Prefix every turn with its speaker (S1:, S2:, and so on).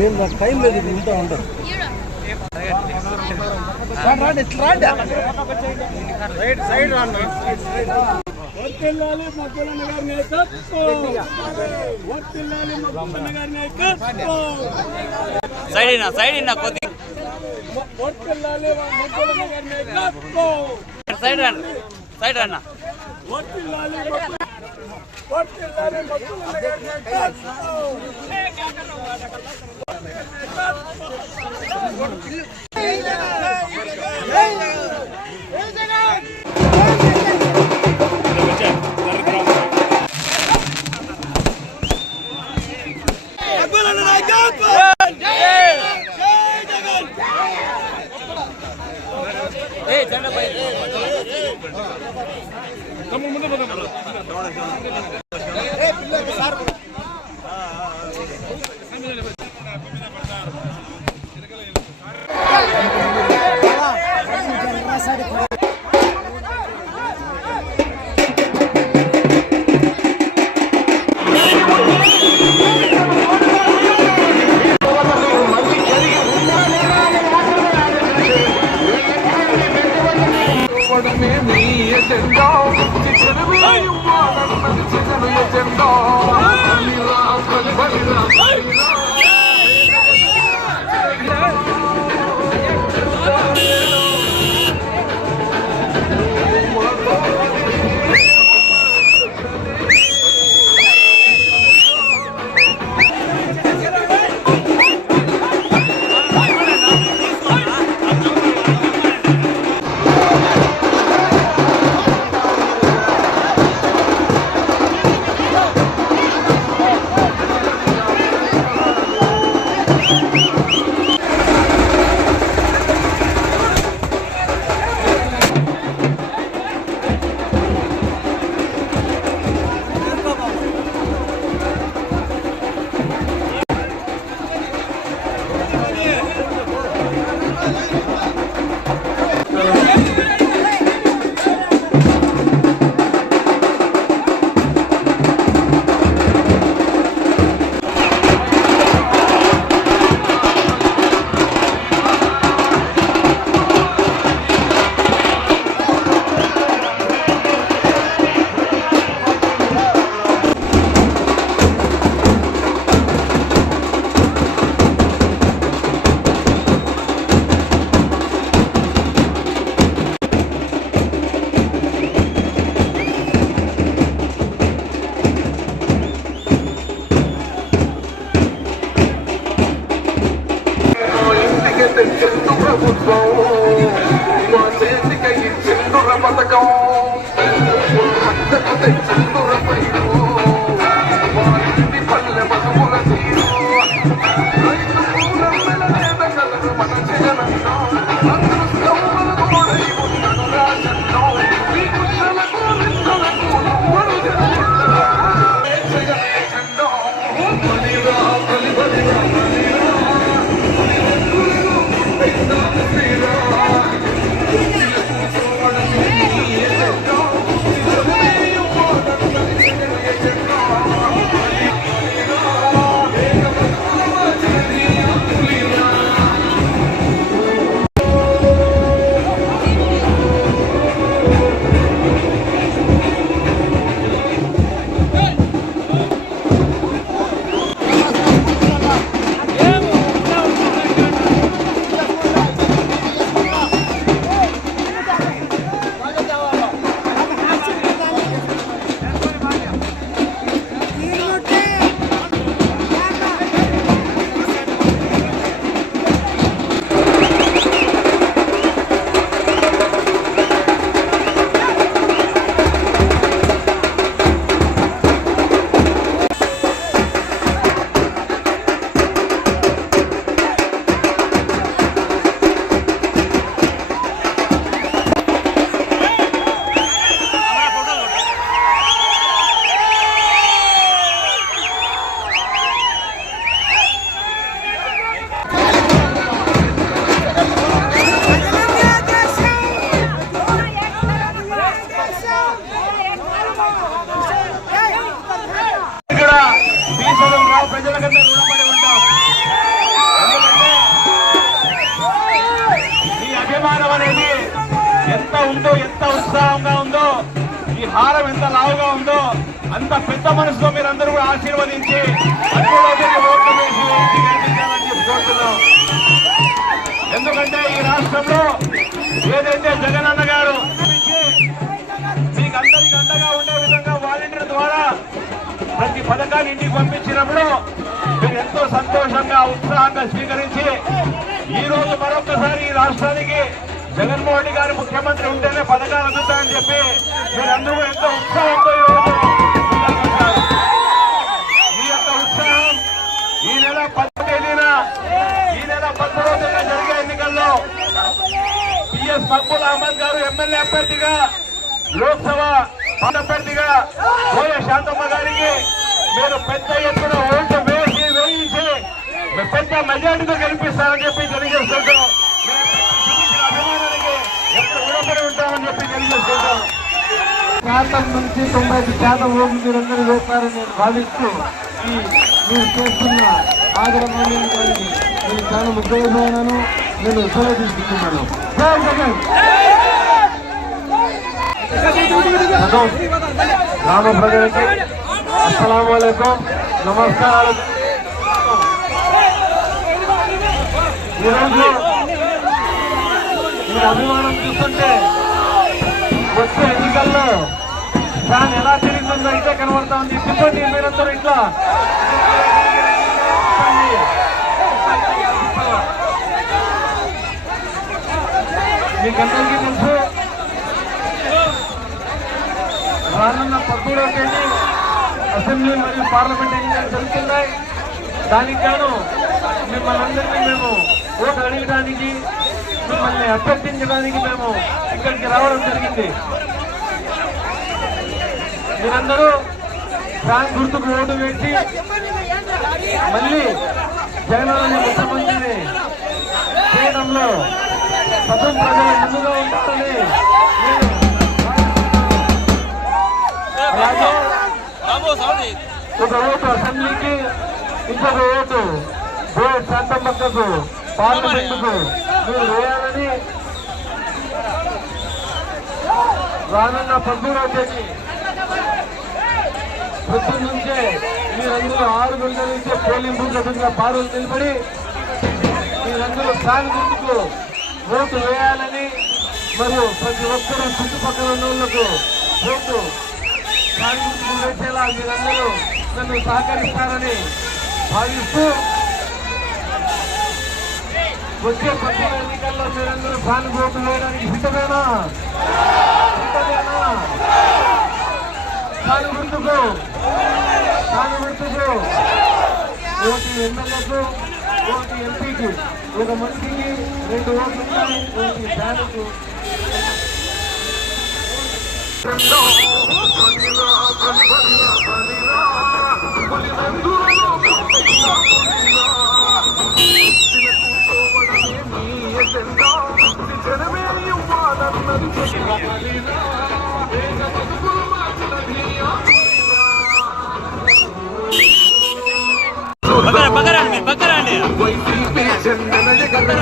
S1: నేను నాకు టైం లేదు ఉంటా. రాండి రాండి సైడ్ సైడ్ రాండి.
S2: వర్తిల్లాలి మద్దలన్న గారి నాయకత్వం. వర్తిల్లాలి మద్దలన్న గారి నాయకత్వం
S3: సైడ్ అయినా సైడ్ అయినా కొద్ది.
S2: వర్తిల్లాలి మద్దలన్న గారి నాయకత్వం.
S3: సైడ్ రండి సైడ్ రన్న
S2: వర్తిల్లాలి మద్దల- వర్తిల్లాలి మద్దలన్న గారి నాయకత్వం. మద్దలన్న 你们也
S3: 见到，记
S4: 者们也有我，那记者们也见到。తెచ్చిండు ప్రభుత్వం మా చేతిక ఇచ్చిండుర పథకం హత్తకు తెచ్చిండుర పైరు వారింటి పల్లె మధుముల తీరు రైతు పూలమ్మెల మన జగనన్నా
S5: అంత పెద్ద మీరందరూ కూడా ఆశీర్వదించి ఓట్లు వేసి గెలిపించాలని చెప్పి కోరుతున్నాం. ఎందుకంటే ఈ రాష్ట్రంలో ఏదైతే జగనన్న గారు మీకు అందరికి అండగా ఉండే విధంగా వాలంటీర్ ద్వారా ప్రతి పథకాన్ని ఇంటికి పంపించినప్పుడు మీరు ఎంతో సంతోషంగా ఉత్సాహంగా స్వీకరించి ఈ రోజు మరొకసారి ఈ రాష్ట్రానికి జగన్మోహన్ రెడ్డి గారు ముఖ్యమంత్రి ఉంటేనే పథకాలు అందుతాయని చెప్పి మీరందరూ ఎంతో ఉత్సాహంతో పిఎస్ మక్బుల్ అహ్మద్ గారు ఎమ్మెల్యే అభ్యర్థిగా లోక్సభ అభ్యర్థిగా పోయే శాంతమ్మ గారికి మీరు పెద్ద ఎత్తున ఓటు వేసి వేయించి పెద్ద మెజార్టీతో గెలిపిస్తారని చెప్పి తెలియజేస్తుంటాం ఎప్పుడు రుణపడి ఉంటామని చెప్పి తెలియజేస్తుంటాం
S2: శాతం నుంచి తొంభై ఐదు శాతం ఓట్లు మీరందరూ వేస్తారని నేను భావిస్తూ ఈ మీరు చేస్తున్న ఆదరణ గారికి నేను చాలా ముఖ్యమైనాను నేను సెలవు తీసుకుంటున్నాను. జై జగన్ రామ ప్రజలకి అస్సలం నమస్కారాలు ఈరోజు మీరు అభిమానం చూస్తుంటే వచ్చే ఎన్నికల్లో ఫ్యాన్ ఎలా తిరిగిందో అయితే కనబడతా ఉంది. సిబ్బంది మీరందరూ ఇట్లా ఐదు గంటలకి ముందు రానున్న పదమూడవ తేదీ అసెంబ్లీ మరియు పార్లమెంట్ ఎన్నికలు జరుగుతున్నాయి. దానికి గాను మిమ్మల్ని అందరినీ మేము ఓటు అడగడానికి మిమ్మల్ని అభ్యర్థించడానికి మేము ఇక్కడికి రావడం జరిగింది. మీరందరూ ఫ్యాన్ గుర్తుకు ఓటు వేసి మళ్ళీ జగన్ ముఖ్యమంత్రిని చేయడంలో సదం ప్రజలు ముందుగా ఉంటారని నేను అలాగే
S3: బాబు సౌండ్
S2: ఒక ఓటు అసెంబ్లీకి ఇంకొక ఓటు బోర్డు శాంతమ్మక్కకు పార్లమెంటుకు మీరు వేయాలని రానున్న పద్దూడవ తేదీ. పొద్దున్న నుంచే మీరందరూ ఆరు గంటల నుంచే పోలింగ్ బూత్ ఎదురుగా బారులు నిలబడి మీరందరూ ఫ్యాన్ గుర్తుకు ఓటు వేయాలని మరియు ప్రతి ఒక్కరూ చుట్టుపక్కల ఉన్న వాళ్ళకు ఓటు ఫ్యాన్ వేసేలా మీరందరూ నన్ను సహకరిస్తారని భావిస్తూ వచ్చే పద్దెనిమిది ఎన్నికల్లో మీరందరూ ఫ్యాన్ ఓటు వేయడానికి సిద్ధమేనా? సిద్ధమేనా? ఫ్యాన్ గుర్తుకు ఫ్యాన్ గుర్తుకు ఓటు ఎమ్మెల్యేకు ఓటు ఎంపీకి ఒక మనిషికి రెండు ఓట్లు ఓటు ఫ్యాన్కు
S3: పక్కన
S4: Corbera.